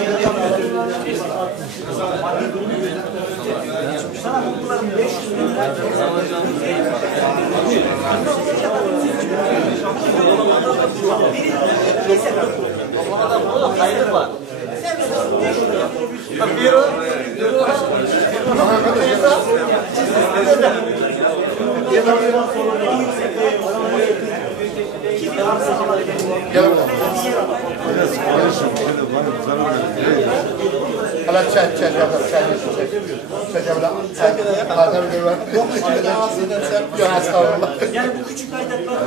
Hala çay, çay, çay, çay, çay. Çay, çay, çay. Madem öyle var. Yok, estağfurullah. Yani bu küçük aidatlar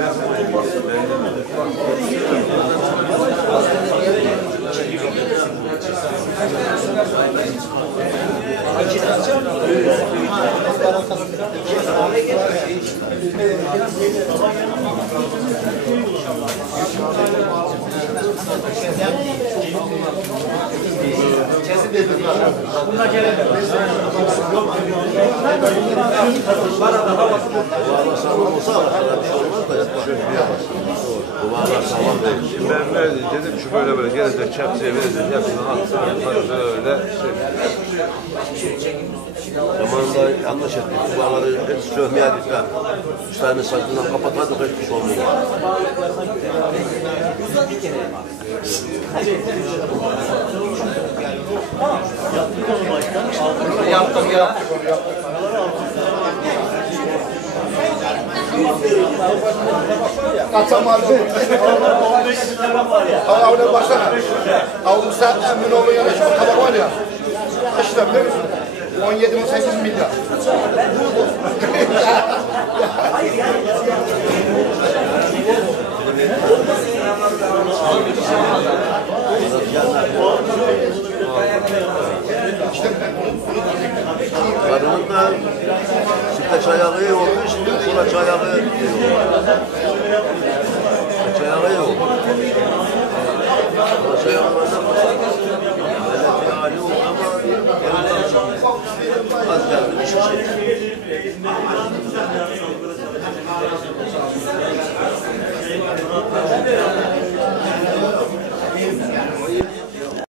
Ben ne dedim şu böyle böyle gelecek çepsiye vereceğiz. Hepsini atsın. Böyle şey. Zamanında yanlış ettik. Duvarları hep sövmeye dikkat. Üç tane saçından kapatmadık Yaptım, yaptık onu, yaptık. Kaçam aldı. Ama oraya baksana. Avrupa Eminoğlu yanı şu tabak var ya. İşte biliyor musun? 17 mi 8 milyar. Karının شياغي وفيش ولا شياغي شياغي